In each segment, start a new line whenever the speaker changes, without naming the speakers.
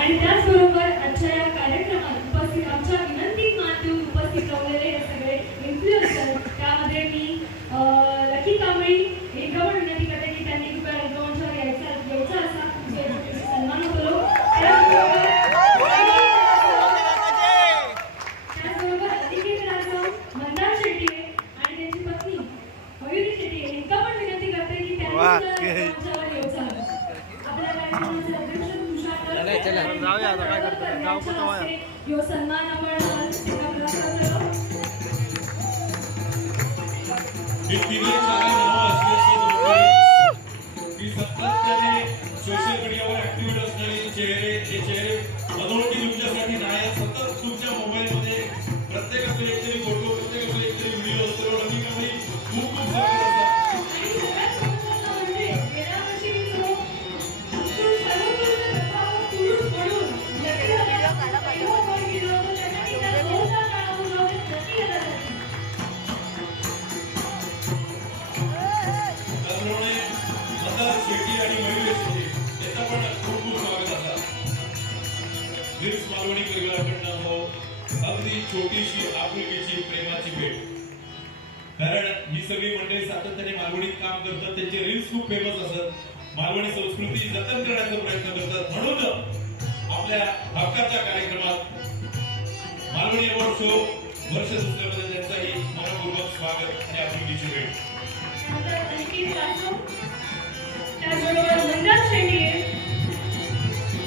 आणि त्याचबरोबर आजच्या या कार्यक्रमात उपस्थित आमच्या विनंती माध्यम उपस्थित राहिलेले हे सगळे इन्फ्लुएन्सर त्यामध्ये मी लकी कांबळी एकदा पण विनंती करते की त्यांनी कृपया रंगमंचावर यायचा यायचा असा सन्मान करू. त्याचबरोबर अतिथी राजा मंदार शेट्टी आणि त्यांची पत्नी मयुरी शेट्टी यांना पण विनंती करते की त्यांनी
वा,
सुद्धा
के-
मंचावर यायचं आहे. आपल्या कार्यक्रमाचे अध्यक्ष तुषार
चला, चला.
आणि
जाऊया आता, काय करतो?
करण्याच्या
जाऊ कुठं वया?
हस्ते यो सन्मान आपण
रील्स मालवणी परिवाराकडनं हो अगदी छोटीशी आपुलकीची प्रेमाची भेट. कारण ही सगळी मंडळी सातत्याने मालवणीत काम करतात त्यांचे रील्स खूप फेमस असतात. मालवणी संस्कृती जतन करण्याचा प्रयत्न करतात. म्हणून आपल्या हक्काच्या कार्यक्रमात मालवणी अवॉर्ड शो वर्ष दुसऱ्यामध्ये त्यांचाही मनपूर्वक स्वागत आणि आपुलकीची भेट.
त्याचबरोबर मंदार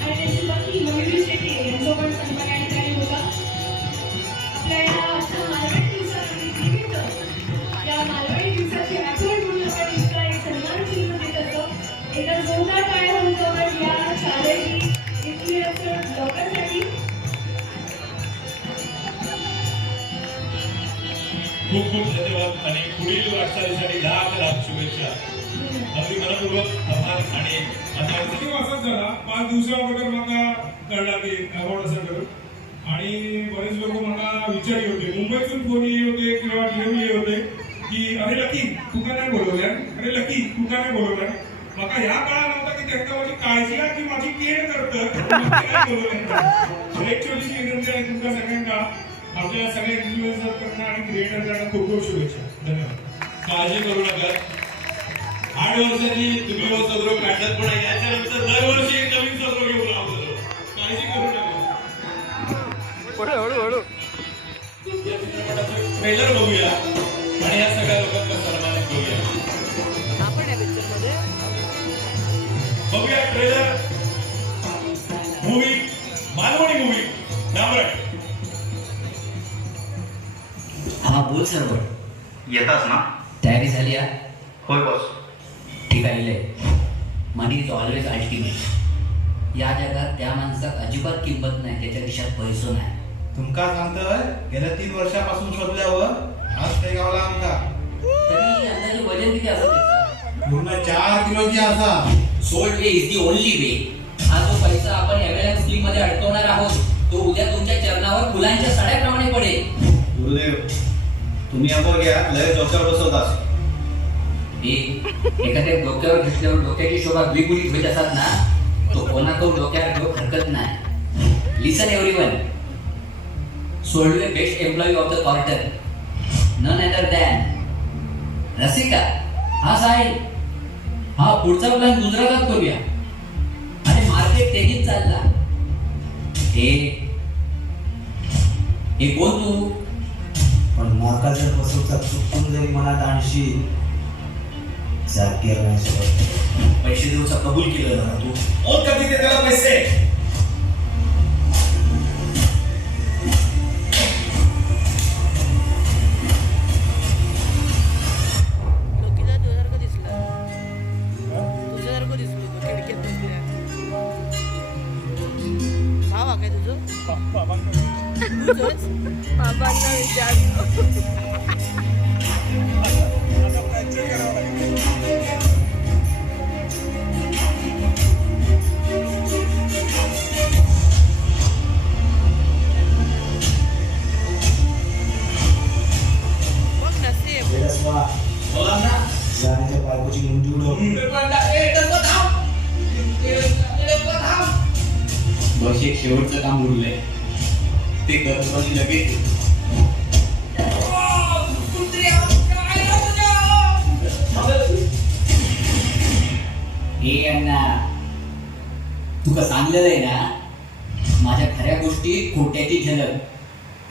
आणि त्यांची पत्नी शेट्टी सन्मान या ठिकाणी होता. आपल्या या आजच्या दिवसानिमित्त या दिवसाची आठवण म्हणून आपण इतका एक सन्मान चिन्ह देत असतो. जोरदार टाळ्या या
खूप खूप धन्यवाद आणि पुढील वाटचालीसाठी लाख लाख शुभेच्छा. अगदी मनपूर्वक आभार आणि आता
किती झाला पाच दिवसा अगोदर म्हाका कळला की अवॉर्ड आसा आणि बरेच लोक मला विचारले होते. मुंबईतून फोन होते किंवा लिहून होते की अरे लकी तुका नाही बोलवल्या? अरे लकी तुका नाही बोलवल्या? मला ह्या काळात नव्हता की त्यांना माझी काळजी आहे की माझी केअर करतात एक छोटीशी विनंती आहे तुमच्या सगळ्यांना. आपल्या सगळ्या इन्फ्लुएन्सर करणं आणि क्रिएटर करणं खूप खूप शुभेच्छा. धन्यवाद.
काळजी करू नका. आठ वर्षांनी तुम्ही पण याच्यानंतर दरवर्षी एक नवीन सदरो घेऊन लावतो काळजी करू नका.
हळू हळू हळू.
या चित्रपटाचं ट्रेलर बघूया आणि या सगळ्या लोकांना सन्मानित करूया
आपण या पिक्चरमध्ये
बघूया ट्रेलर मूवी मालवणी मूवी नामरट.
हा बोल सर बोल
येतास ना?
तयारी झाली आहे
होय बॉस
ठीक आहे. इले मनी इज ऑलवेज अल्टिमेट या जगात त्या माणसाक अजिबात किंमत नाही त्याच्या खिशात पैसो नाही.
तुमका सांगतोय गेल्या तीन वर्षापासून शोधल्यावर आज काही गावला आमका.
तरी अंदाजे वजन किती असं त्याचं?
पूर्ण चार किलोची असा.
Soldway is the only way हा जो पैसा आपण एम स्कीममध्ये अडकवणार आहोत तो उद्या तुमच्या चरणावर फुलांच्या सड्याप्रमाणे पडेल.
गुरुदेव तुम्ही आपण घ्या लय डोक्यावर बसवतास
एखाद्या डोक्यावर घेतल्यावर डोक्याची शोभा द्विगुणित होत असतात ना तो कोणाकडून डोक्यावर डोक हरकत नाही. Listen everyone Soldway best employee of the quarter none other than Rasika. हा साहेब. हा पुढचा प्लॅन गुजरातात करूया. आणि मार्केट तेजीत चालला. हे हे कोण तू?
पण माका जर चुकून जरी मनात आणशील जागेर नाही सोबत
पैसे देऊचा कबूल केलं ना तू.
ओ कधी ते त्याला पैसे?
लोकीला तुझ्यासारखं ते
लगेच येतो. हे अण्णा तुका सांगलेलं आहे ना माझ्या खऱ्या गोष्टी खोट्याची झलक.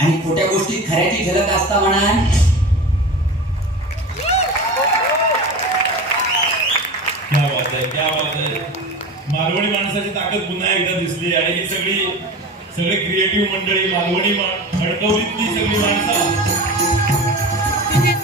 आणि खोट्या गोष्टी खऱ्याची झलक असता म्हणा
क्या बात आहे क्या बात आहे. मालवणी माणसाची ताकद पुन्हा एकदा दिसली आणि ही सगळी सगळे क्रिएटिव्ह मंडळी मालवणी खडकवलीतली सगळी माणसं. त्याच्या-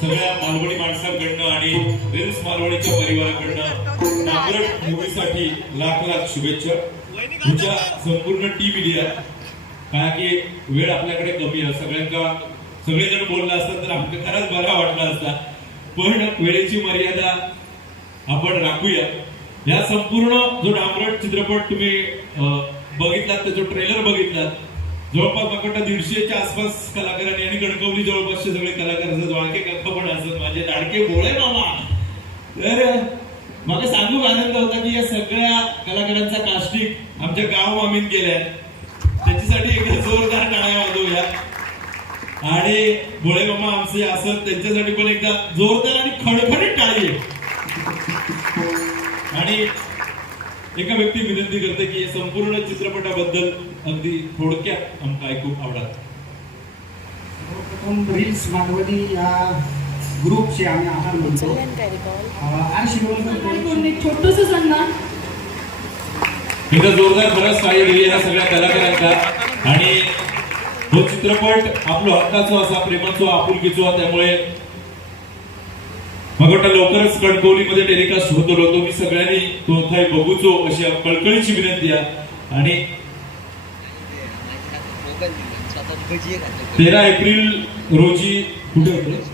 सगळ्या
मालवणी माणसांकडनं आणि रिल्स मालवणीच्या परिवाराकडनं नागरट मूवीसाठी लाख लाख शुभेच्छा. तुमच्या संपूर्ण टीम इंडिया. कारण की वेळ आपल्याकडे कमी आहे. सगळ्यांका सगळेजण बोलला असतात तर आपल्याला खरंच बरा वाटला असता. पण वेळेची मर्यादा आपण राखूया. या संपूर्ण जो डांबरट चित्रपट तुम्ही बघितलात त्याचा ट्रेलर बघितलात जवळपास मला वाटतं दीडशेच्या आसपास कलाकारांनी आणि गणकवली जवळपासचे सगळे कलाकार असतात. वाळके काका पण असतात. माझे लाडके भोळे मामा. तर मला सांगून आनंद होता की या सगळ्या कलाकारांचा कास्टिंग आमच्या गाव मामीन केलाय त्याच्यासाठी एकदा जोरदार टाळ्या वाजवूया. आणि भोळे मामा आमचे असत त्यांच्यासाठी पण एकदा जोरदार आणि खडखडीत टाळी आणि एका व्यक्ती विनंती करते की संपूर्ण चित्रपटाबद्दल अगदी थोडक्यात आमका ऐकूक आवडत
सर्वप्रथम रील्स माधवनी या ग्रुपचे आम्ही आभार? आर
एक छोटस सन्मान
एकदा जोरदार बराच काही दिली या सगळ्या कलाकारांचा. आणि तो चित्रपट आपलो हक्काचो असा प्रेमाचो आपुलकीचो त्यामुळे म्हाका वाटतं लवकरच कणकवलीमध्ये टेलिकास्ट होतलो तो मी सगळ्यांनी तो थंय बघूचो अशी कळकळीची विनंती आहे. आणि तेरा एप्रिल रोजी कुठे होतं?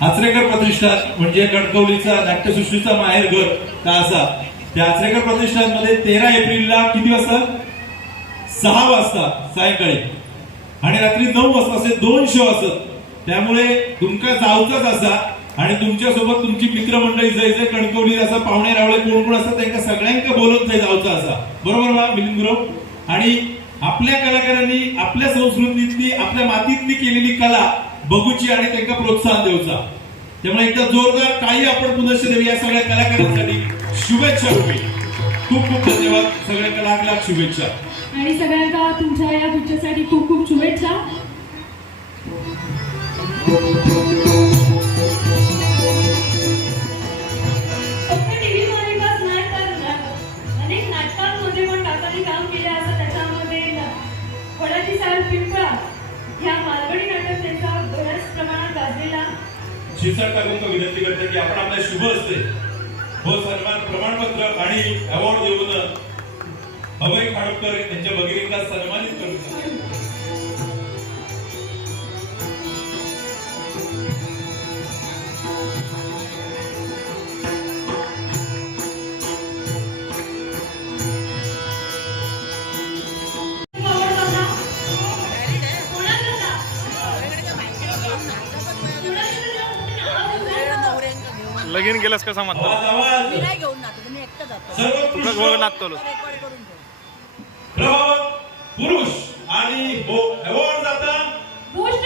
आचरेकर प्रतिष्ठान म्हणजे कणकवलीचा नाट्यसृष्टीचा माहेर घर का असा? त्या आचरेकर प्रतिष्ठानमध्ये तेरा एप्रिलला किती वाजता? सहा वाजता सायंकाळी. आणि रात्री नऊ वाजता असे दोन शो असत त्यामुळे तुमका जावचाच असा आणि तुमच्यासोबत तुमची मित्रमंडळी जय जय कणकवली असा पाहुणे रावळे कोण कोण असतात त्यांना सगळ्यांका बोलत जाय जावचा असा. बरोबर बा मिलिंद गुरव? आणि आपल्या कलाकारांनी आपल्या संस्कृतीतली आपल्या मातीतली केलेली कला बघूची आणि त्यांना प्रोत्साहन देऊचा. त्यामुळे एकदा जोरदार काही आपण पुनश्च देऊ या सगळ्या कलाकारांसाठी. शुभेच्छा होईल खूप खूप धन्यवाद. सगळ्या लाख लाख शुभेच्छा.
आणि सगळ्यांना तुमच्या या पिक्चरसाठी खूप खूप शुभेच्छा. फक्त
शिरसाट टाकून विनंती करते की आपण आपल्या शुभ असते. हो सन्मान प्रमाणपत्र आणि अवॉर्ड देऊन अभय खाडकर यांच्या भगिनींना सन्मानित करू.
लगीन केलंस कसा म्हणतो
मी नाही घेऊन जातो तुम्ही एकटं जातो.
तुला
सर्वोत्कृष्ट
गोळ
रेकॉर्ड करून
प्रभावक पुरुष आणि हो अवॉर्ड जाता.
गोष्ट